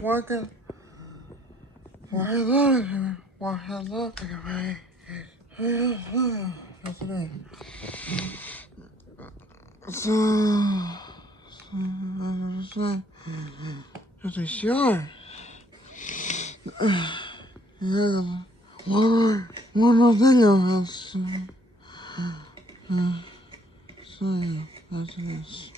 working. Why hello? Why hello? That's it. So that's a shot. Yeah, one more video. So yeah, that's it.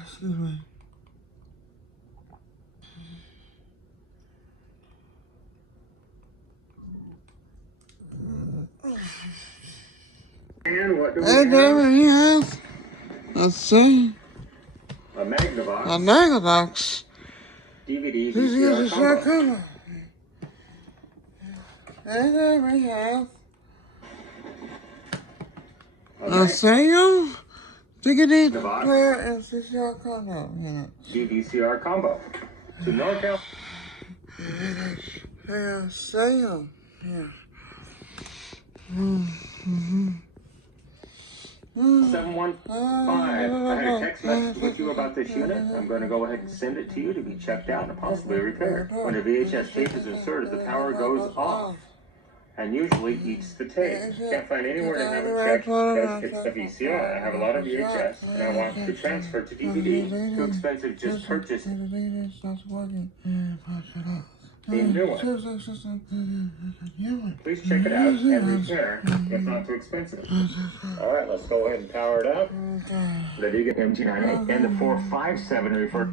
Excuse me. And what do we Hey, have? David, yes. Let's see. A Magnavox. A Magnavox. DVD This is VCR a short combo. cover. Hey, David, yes. A Sanyo DVD Magnavox. player and VCR combo. Yeah. DVCR combo. To NorCal. Yeah, Sanyo. Yeah. 715. I had a text message with you about this unit. I'm going to go ahead and send it to you to be checked out and possibly repaired. When a VHS tape is inserted, the power goes off and usually eats the tape. Can't find anywhere to have it checked because it's a VCR. I have a lot of VHS and I want to transfer to DVD. Too expensive, just purchase a new one. Please check it out and repair if not too expensive. Alright, let's go ahead and power it up. The do get MG98 and the 457 refer.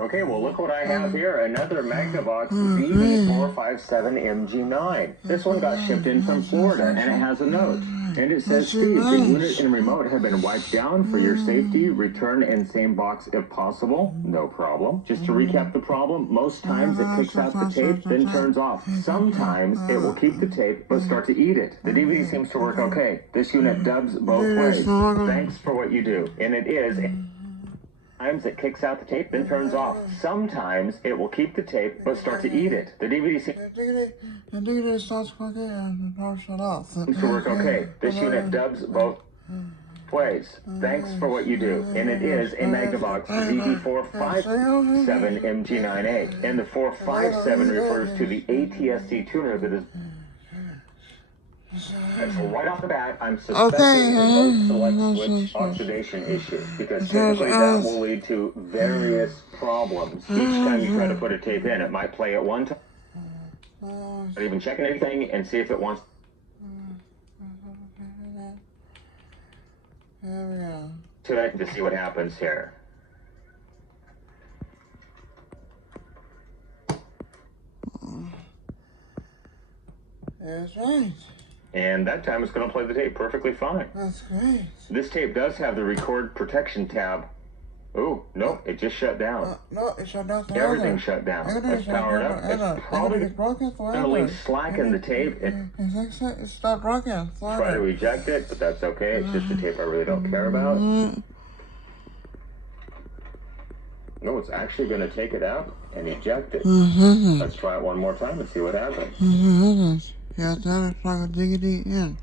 Okay, well look what I have here, another Magnavox BB457MG9. This one got shipped in from Florida and it has a note. And it says, Steve, the unit and remote have been wiped down for your safety. Return in same box if possible. No problem. Just to recap the problem, most times it kicks out the tape, then turns off. Sometimes it will keep the tape, but start to eat it. The DVD seems to work okay. This unit dubs both ways. Thanks for what you do. And it is... Sometimes it kicks out the tape, then turns off. Sometimes it will keep the tape, but start to eat it. The DVD starts working and the power shut off. seems to work okay. This unit dubs both ways. Thanks for what you do. And it is a Magnavox ZB457MG9A. And the 457 refers to the ATSC tuner that is... And so right off the bat, I'm suspecting a mode select switch oxidation issue because typically that will lead to various problems. Each time you try to put a tape in, it might play at one time. But even checking anything and see if it wants. There we go. To see what happens here. That's right. And that time it's going to play the tape perfectly fine. That's great. This tape does have the record protection tab. Oh, no, it just shut down. No, it shut down. Everything shut down. It's powered up. It's probably going to leave slack in the tape. It stopped rocking. Try to eject it, but that's okay. It's just a tape I really don't care about. No, it's actually going to take it out and eject it. Let's try it one more time and see what happens. Yeah, that is like a diggity in.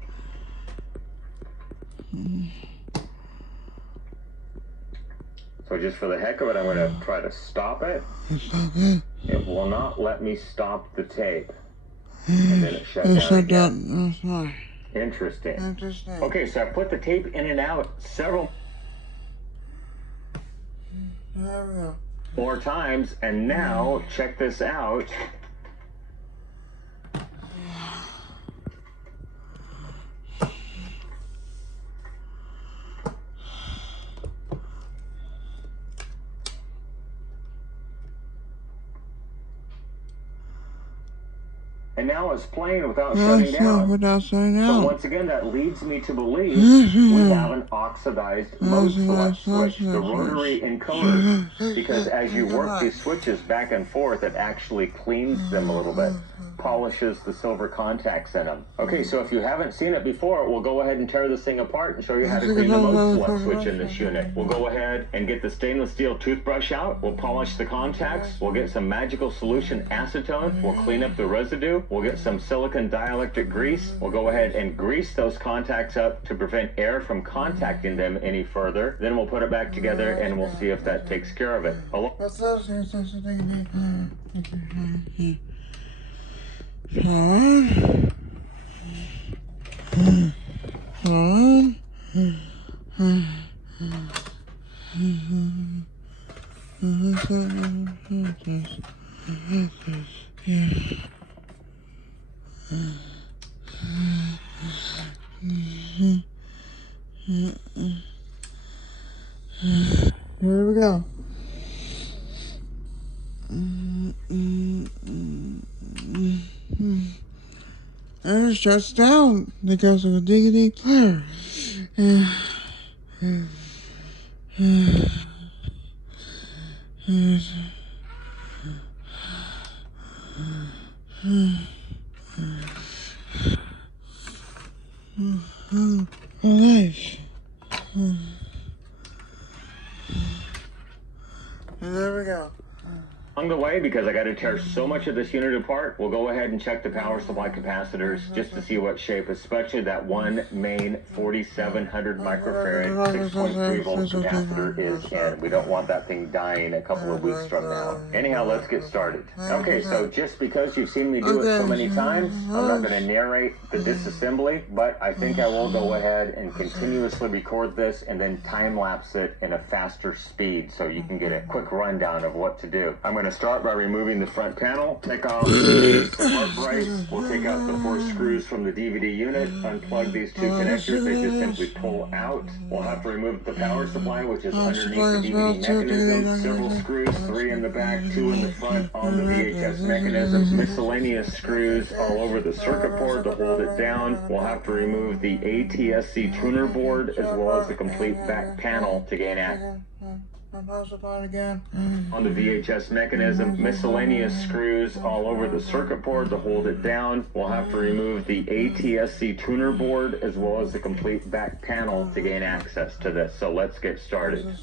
So just for the heck of it, I'm going to try to stop it. It will not let me stop the tape. And then it shut down again. Interesting. Okay, so I put the tape in and out several more times, and now check this out. And now it's playing without shutting down. Without shutting So down. once again, that leads me to believe we have an oxidized mode select switch, the rotary encoder. Because as you work these switches back and forth, it actually cleans them a little bit, polishes the silver contacts in them. Okay, so if you haven't seen it before, we'll go ahead and tear this thing apart and show you how to clean the mode select switch in this unit. We'll go ahead and get the stainless steel toothbrush out. We'll polish the contacts. We'll get some magical solution acetone. We'll clean up the residue. We'll get some silicone dielectric grease. We'll go ahead and grease those contacts up to prevent air from contacting them any further. Then we'll put it back together and we'll see if that takes care of it. Here we go. And it shuts down because of a diggity clear. Nice. And there we go. Along the way, because I got to tear so much of this unit apart, we'll go ahead and check the power supply capacitors just to see what shape, especially that one main 4700 microfarad 6.3 volt capacitor is in. We don't want that thing dying a couple of weeks from now. Anyhow, let's get started. Okay, so just because you've seen me do it so many times, I'm not going to narrate the disassembly, but I think I will go ahead and continuously record this and then time-lapse it in a faster speed so you can get a quick rundown of what to do. I'm going to start by removing the front panel, take off the support brace. We'll take out the 4 screws from the DVD unit, unplug these 2 connectors, they just simply pull out. We'll have to remove the power supply, which is underneath the DVD mechanism, several screws, 3 in the back, 2 in the front on the VHS mechanism, miscellaneous screws all over the circuit board to hold it down. We'll have to remove the ATSC tuner board as well as the complete back panel to gain access. Again. On the VHS mechanism, miscellaneous screws all over the circuit board to hold it down. We'll have to remove the ATSC tuner board as well as the complete back panel to gain access to this. So let's get started.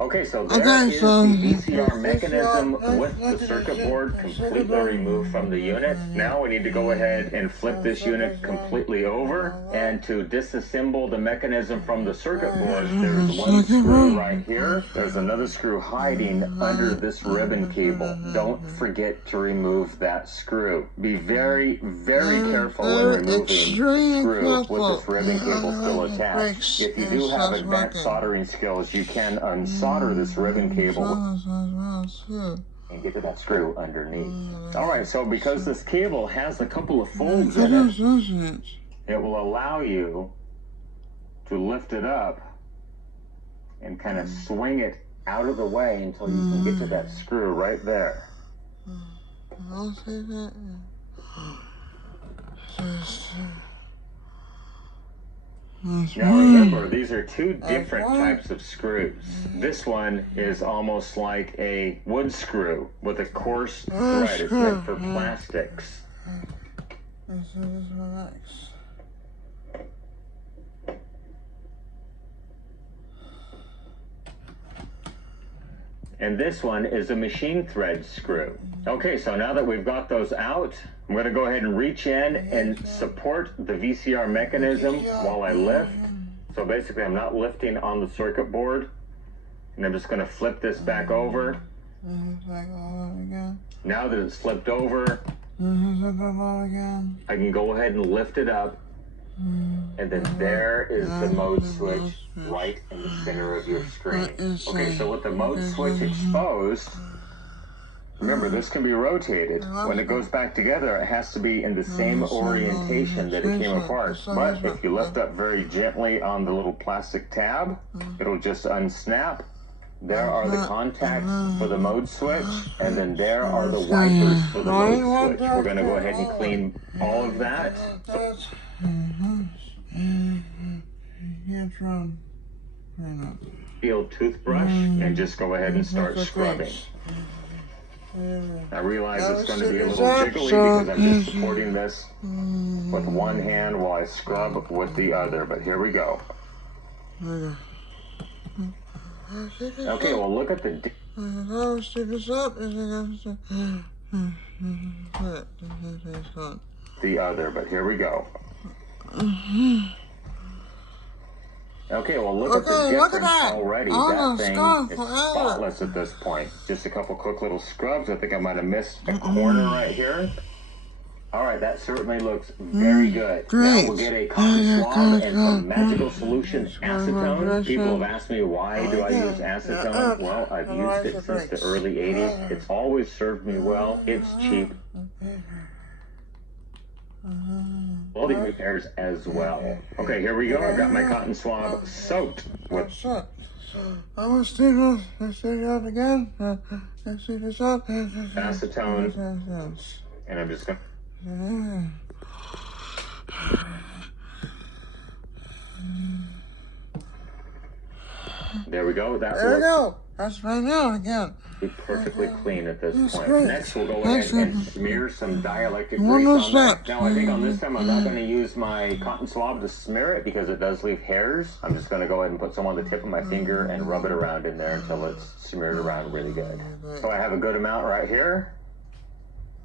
Okay, so there is the VCR mechanism with the circuit board completely removed from the unit. Now we need to go ahead and flip this unit completely over. And to disassemble the mechanism from the circuit board, there's one screw right here. There's another screw hiding under this ribbon cable. Don't forget to remove that screw. Be very, very careful when removing the screw with this ribbon cable still attached. If you do have advanced soldering skills, you can unsolder this ribbon cable and get to that screw underneath. Alright, so because this cable has a couple of folds in it, it will allow you to lift it up and kind of swing it out of the way until you can get to that screw right there. Now remember, these are 2 different types of screws. This one is almost like a wood screw with a coarse thread. It's meant for plastics. And this one is a machine thread screw. Okay, so now that we've got those out, I'm going to go ahead and reach in and support the VCR mechanism while I lift. So basically I'm not lifting on the circuit board, and I'm just going to flip this back over. Now that it's flipped over, I can go ahead and lift it up, and then there is the mode switch right in the center of your screen. Okay, so with the mode switch exposed, remember this can be rotated. When it goes back together, it has to be in the same orientation that it came apart. But if you lift up very gently on the little plastic tab, it'll just unsnap. There are the contacts for the mode switch, and then there are the wipers for the mode switch. We're going to go ahead and clean all of that. Steel toothbrush and just go ahead and start scrubbing. I realize it's going to be a little jiggly because I'm just supporting this with one hand while I scrub with the other, but here we go. Okay, well look at the... The other, but here we go. Okay, well look at the difference already. That thing is spotless at this point. Just a couple quick little scrubs. I think I might have missed a corner right here. All right, that certainly looks very good. Now we'll get a cotton swab and some magical solution acetone. People have asked me, why do I use acetone? Well, I've used it since the early 80s. It's always served me well. It's cheap. Welding repairs as well. Okay, here we go. I've got my cotton swab soaked with... I'm going to stick it up again. Acetone. And I'm just going to... There we go. There we go. That's right now again. Be perfectly clean at this point. Next, we'll go ahead and smear some dielectric grease on there. Now, I think on this time I'm not going to use my cotton swab to smear it because it does leave hairs. I'm just going to go ahead and put some on the tip of my finger and rub it around in there until it's smeared around really good. So I have a good amount right here.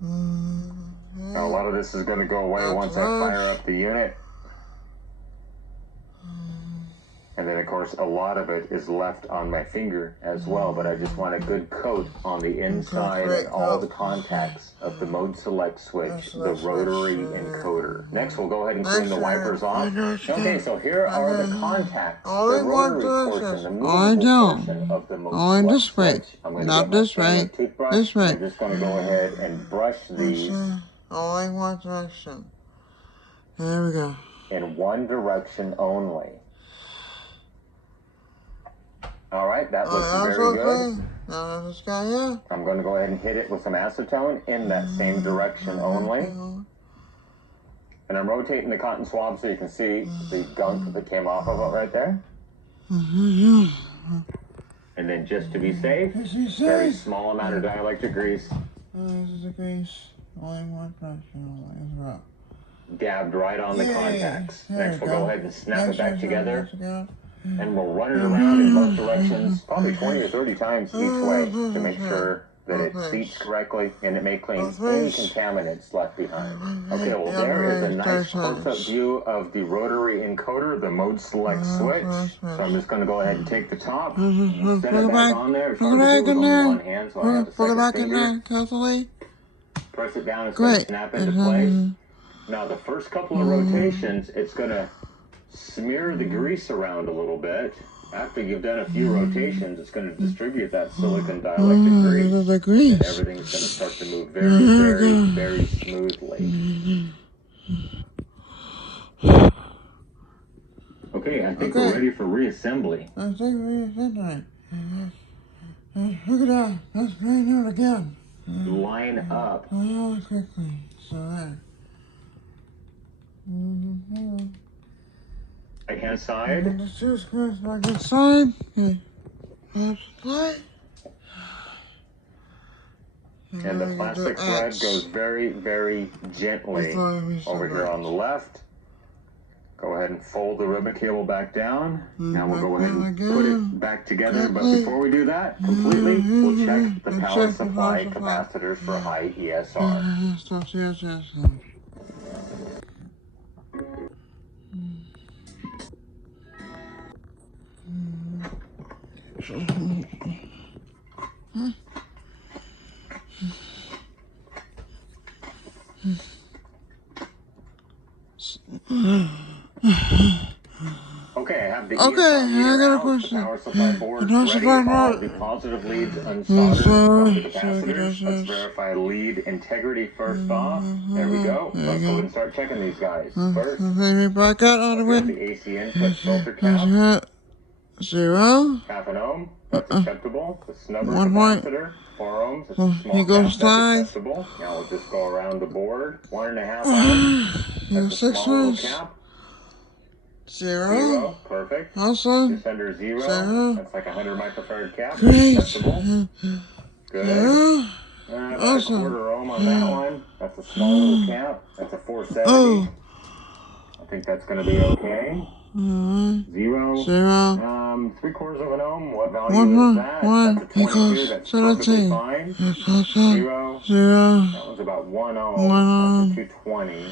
Now, a lot of this is going to go away once I fire up the unit. And then, of course, a lot of it is left on my finger as well, but I just want a good coat on the inside and all the contacts of the mode select switch, the rotary encoder. Next, we'll go ahead and clean the wipers off. Okay, so here are the contacts, the rotary portion, the movable portion of the mode select switch. I'm going to get my standard toothbrush. I'm just going to go ahead and brush these. Only one direction. There we go. In one direction only. All right, that looks very good. I'm going to go ahead and hit it with some acetone in that same direction only. And I'm rotating the cotton swab so you can see the gunk that came off of it right there. And then just to be safe, very small amount of dielectric grease. This is the grease. Only one direction. Dabbed right on the contacts. Next, we'll go ahead and snap it back together. And we'll run it around in both directions, probably 20 or 30 times each way to make sure that it seats correctly and it may clean any contaminants left behind. Okay, well there is a nice close-up view of the rotary encoder, the mode select switch. So I'm just going to go ahead and take the top, and set it back on there. It's hard to do with only one hand, so I have to second finger. Press it down, it's going to snap into place. Now the first couple of rotations, it's going to smear the grease around a little bit. After you've done a few rotations, it's going to distribute that silicon dielectric grease. And everything's going to start to move very, very smoothly. Okay, I think we're ready for reassembly. I think reassembly. Look at that. Let's bring it again. Line up. Quickly. So there. Right hand side. And the two screws on the side. And the plastic thread goes very, very gently over here on the left. Go ahead and fold the ribbon cable back down. Now we'll go ahead and put it back together. But before we do that completely, we'll check the power supply capacitors for high ESR. Okay, I have the I got a question. power supply board ready. All the positive leads unsoldered from the capacitors. Let's verify lead integrity first off. There we go. Let's go ahead and start checking these guys. First, back out all the way. the AC input filter cap. 0. Half an ohm. That's acceptable. The snubber 1 point. capacitor. 4 ohms. It's a small He goes cap. That's 5. acceptable. Now we'll just go around the board. 1.5 ohms. That's a 6 small little ones. cap. 0. Perfect. Also. Just under 0. 0. That's like 100 microfarad cap. Great. Acceptable. Good. 0. That's Awesome. a quarter ohm on that one. That's a small little cap. That's a 470. Oh. I think that's going to be okay. 0. 3/4 of an ohm. What value is that? That's a 22. That's perfectly fine. 0. 0. That was about 1 ohm. That's a 220.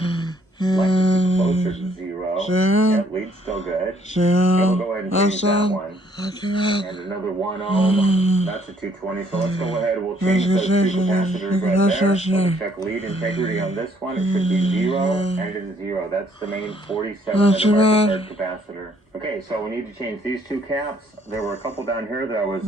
Like to be closer to 0. Yeah, lead's still good. 0. Okay, we'll go ahead and change that one. And another 1 ohm. That's a 220. So let's go ahead. We'll change those two capacitors right there. We'll check lead integrity on this one. It should be 0 and it is 0. That's the main 4700 microfarad capacitor. Okay, so we need to change these two caps. There were a couple down here that I was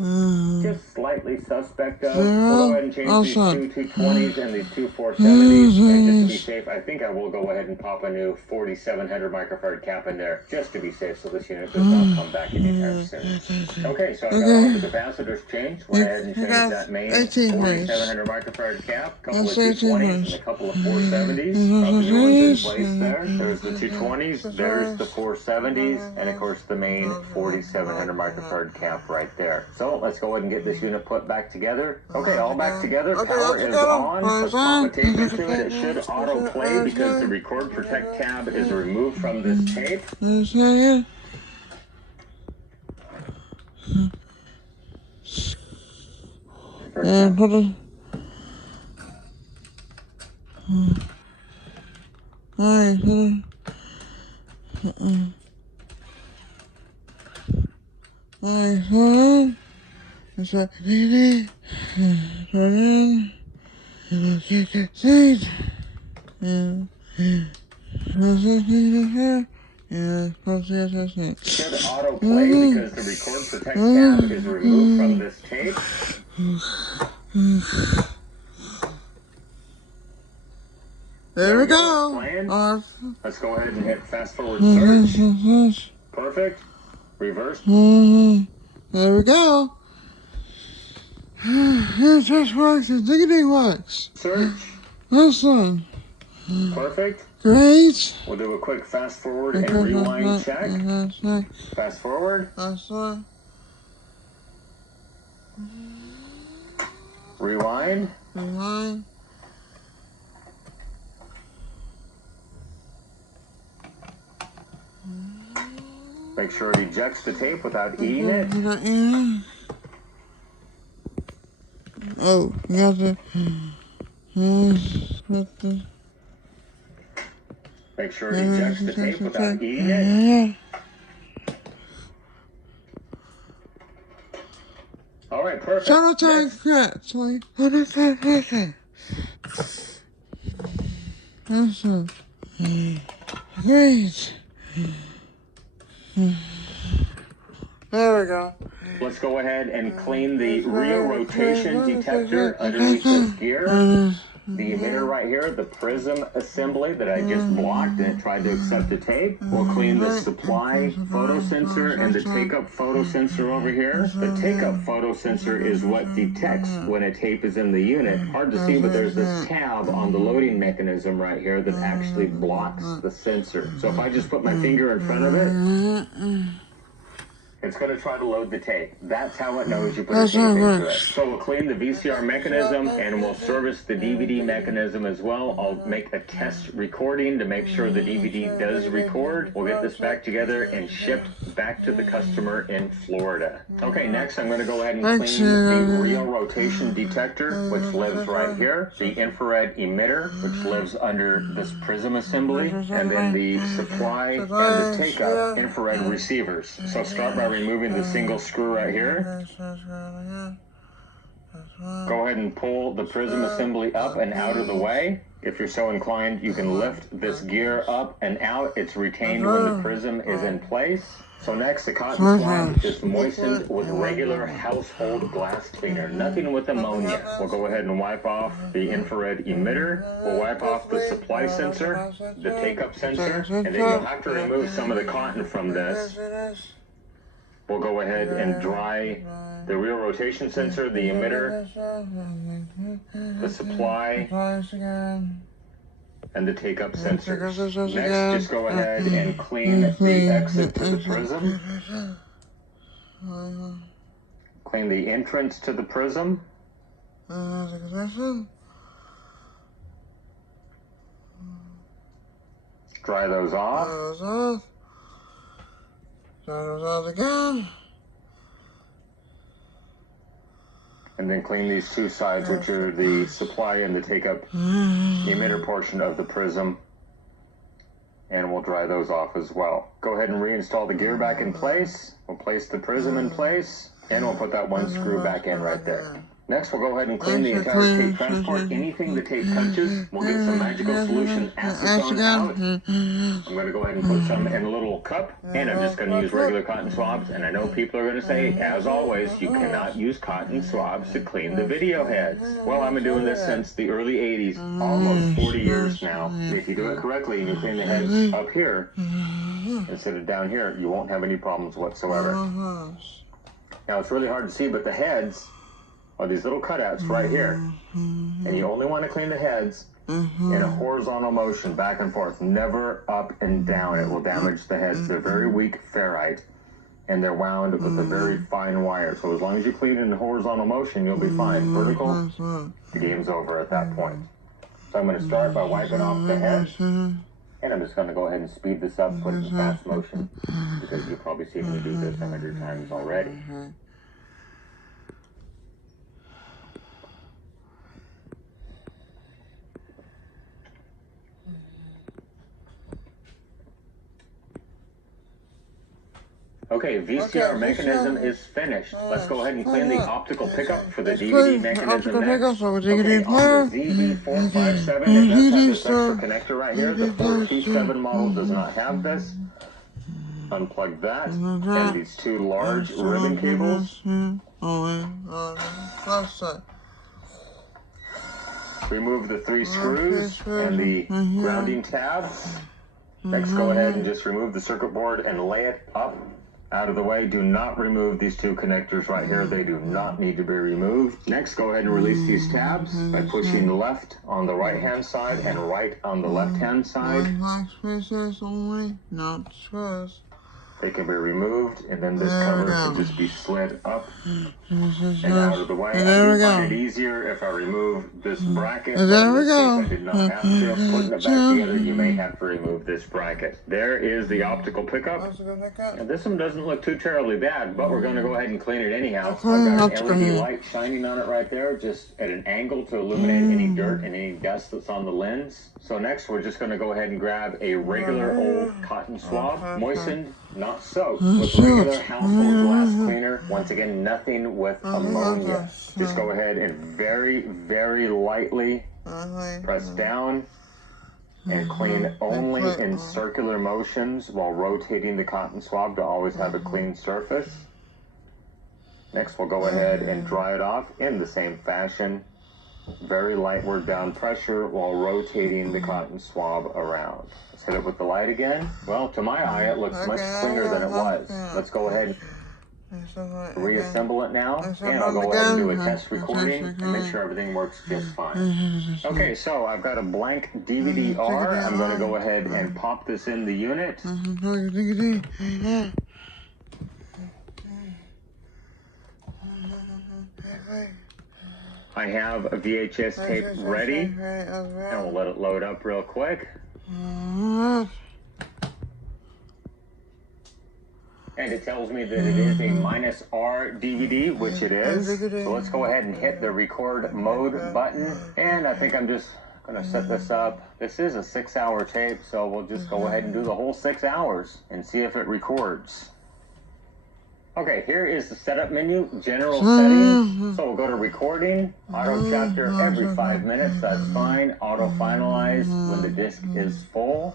just slightly suspect of. We'll go ahead and change these two 220s and these two 470s. And just to be safe, I think I will go ahead and pop a new 4700 microfarad cap in there just to be safe so this unit does not come back anytime soon. Okay, so I've got all the capacitors changed. Went ahead and changed that main 4700 microfarad cap, a couple of 220s and a couple of 470s. Got the new ones in place there. There's the 220s, there's the 470s, and of course the main 4700 microfarad cap right there. So let's go ahead and get this unit put back together. Okay, all back together. Power is on. Let's pop a tape into it. It should auto play because the record protect tab is removed from this tape. And put it. Alright, put it. Alright, hold on. That's right. Turn in. Seat. And. Should auto play because the record protect tab is removed from this tape. There we go. Let's go ahead and hit fast forward search. Perfect. Reverse. There we go. It just works. It diggity works. Search. Awesome. Perfect. Great. We'll do a quick fast forward and rewind check. Fast forward. Rewind. Make sure it ejects the tape without eating it. Oh, you got to. Make sure it ejects the tape without eating it. All right, perfect. Awesome. Great. There we go. Let's go ahead and clean the rear rotation detector underneath this gear. The emitter right here, the prism assembly that I just blocked and it tried to accept a tape. We'll clean the supply photo sensor and the take-up photo sensor over here. The take-up photo sensor is what detects when a tape is in the unit. Hard to see, but there's this tab on the loading mechanism right here that actually blocks the sensor. So if I just put my finger in front of it, It's going to try to load the tape. That's how it knows you put a tape into it. So we'll clean the VCR mechanism and we'll service the DVD mechanism as well. I'll make a test recording to make sure the DVD does record. We'll get this back together and shipped back to the customer in Florida. Okay, next I'm going to go ahead and clean the reel rotation detector, which lives right here, the infrared emitter, which lives under this prism assembly, and then the supply and the take-up infrared receivers. So start by removing the single screw right here. Go ahead and pull the prism assembly up and out of the way. If you're so inclined, you can lift this gear up and out. It's retained when the prism is in place. So next, the cotton swab is moistened with regular household glass cleaner, nothing with ammonia. We'll go ahead and wipe off the infrared emitter. We'll wipe off the supply sensor, the take-up sensor, and then you'll have to remove some of the cotton from this. We'll go ahead and dry the reel rotation sensor, the emitter, the supply, and the take-up sensors. Next, just go ahead and clean the exit to the prism. Clean the entrance to the prism. Dry those off. Again. And then clean these two sides, which are the supply and the take-up emitter portion of the prism. And we'll dry those off as well. Go ahead and reinstall the gear back in place. We'll place the prism in place, and we'll put that one screw back in right there. Next, we'll go ahead and clean the entire tape transport. Anything the tape touches, we'll get some magical solution acetone out. I'm going to go ahead and put some in a little cup, and I'm just going to use regular cotton swabs. And I know people are going to say, as always, you cannot use cotton swabs to clean the video heads. Well, I've been doing this since the early 80s, almost 40 years now. If you do it correctly and you clean the heads up here instead of down here, you won't have any problems whatsoever. Now, it's really hard to see, but the heads are these little cutouts right here, and you only want to clean the heads in a horizontal motion, back and forth, never up and down. It will damage the heads. They're very weak ferrite, and they're wound with a very fine wire. So as long as you clean it in horizontal motion, you'll be fine. Vertical, the game's over at that point. So I'm going to start by wiping off the head, and I'm just going to go ahead and speed this up, put it in fast motion, because you've probably seen me do this 100 times already. Okay, VCR mechanism is finished. Let's go ahead and clean the optical pickup for the DVD mechanism next. Okay, on the ZB457, it does have this extra connector right here. The 427 model does not have this. Unplug that, and these two large ribbon cables. Remove the 3 screws and the grounding tab. Next, go ahead and just remove the circuit board and lay it up out of the way. Do not remove these 2 connectors right here. They do not need to be removed. Next, go ahead and release these tabs by pushing left on the right-hand side and right on the left-hand side. Only, not screws. They can be removed, and then this cover can just be slid up and out of the way. I do find it easier if I remove this bracket. There we go. I did not have to. Putting it back together, you may have to remove this bracket. There is the optical pickup. And this one doesn't look too terribly bad, but we're going to go ahead and clean it anyhow. I've got an LED light shining on it right there, just at an angle to illuminate any dirt and any dust that's on the lens. So next, we're just going to go ahead and grab a regular old cotton swab, moistened, not soaked, with regular household glass cleaner. Once again, nothing with ammonia. Just go ahead and very, very lightly press down and clean only in circular motions while rotating the cotton swab to always have a clean surface. Next, we'll go ahead and dry it off in the same fashion. Very lightward down pressure while rotating the cotton swab around. Let's hit it with the light again. Well, to my eye, it looks much cleaner than it was. Let's go ahead and reassemble it now, and I'll go ahead and do a test recording and make sure everything works just fine. Okay, so I've got a blank DVD-R. I'm going to go ahead and pop this in the unit. I have a VHS tape ready, and we'll let it load up real quick. And it tells me that it is a -R DVD, which it is. So let's go ahead and hit the record mode button. And I think I'm just going to set this up. This is a 6-hour tape, so we'll just go ahead and do the whole 6 hours and see if it records. Okay, here is the setup menu, general settings. So we'll go to recording, auto chapter every 5 minutes, that's fine. Auto finalize when the disc is full.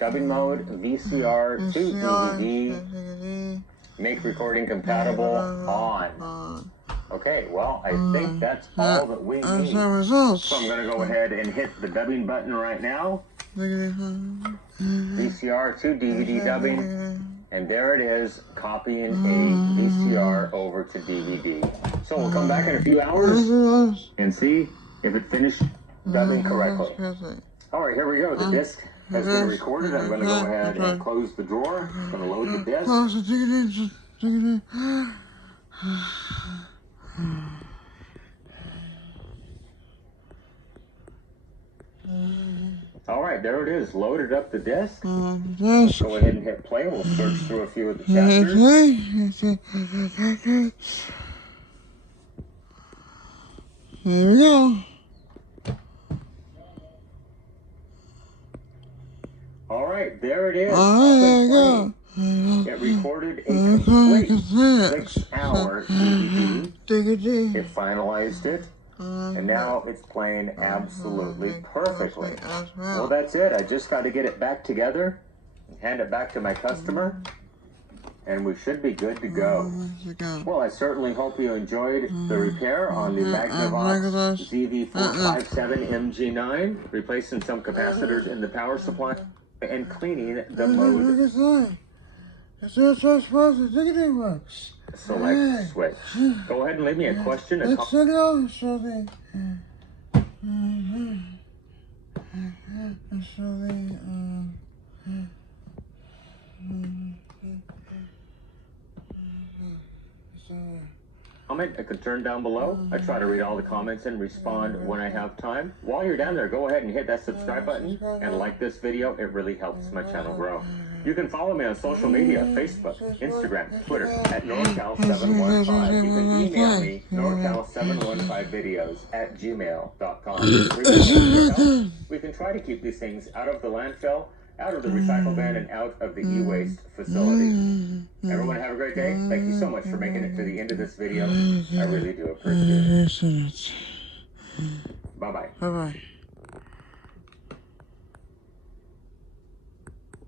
Dubbing mode, VCR to DVD, make recording compatible, on. Okay, well, I think that's all that we need. So I'm going to go ahead and hit the dubbing button right now. VCR to DVD dubbing. And there it is, copying a VCR over to DVD. So we'll come back in a few hours and see if it finished dubbing correctly. All right, here we go. The disc has been recorded. I'm going to go ahead and close the drawer. I'm going to load the disc. All right, there it is. Loaded up the disc. Let's go ahead and hit play. We'll search through a few of the chapters. Here we go. All right, there it is. There we go. It recorded a complete 6-hour DVD. It finalized it. And now it's playing absolutely perfectly. Well, that's it. I just got to get it back together and hand it back to my customer, and we should be good to go. Well, I certainly hope you enjoyed the repair on the Magnavox ZV457MG9, replacing some capacitors in the power supply and cleaning the mode select switch. Go ahead and leave me a question. Comment a concern down below. I try to read all the comments and respond when I have time. While you're down there, go ahead and hit that subscribe button and like this video. It really helps my channel grow. You can follow me on social media, Facebook, Instagram, Twitter at NorCal715. You can email me, NorCal715videos@gmail.com. We can try to keep these things out of the landfill, out of the recycle bin, and out of the e-waste facility. Everyone have a great day. Thank you so much for making it to the end of this video. I really do appreciate it. Bye-bye. Bye-bye.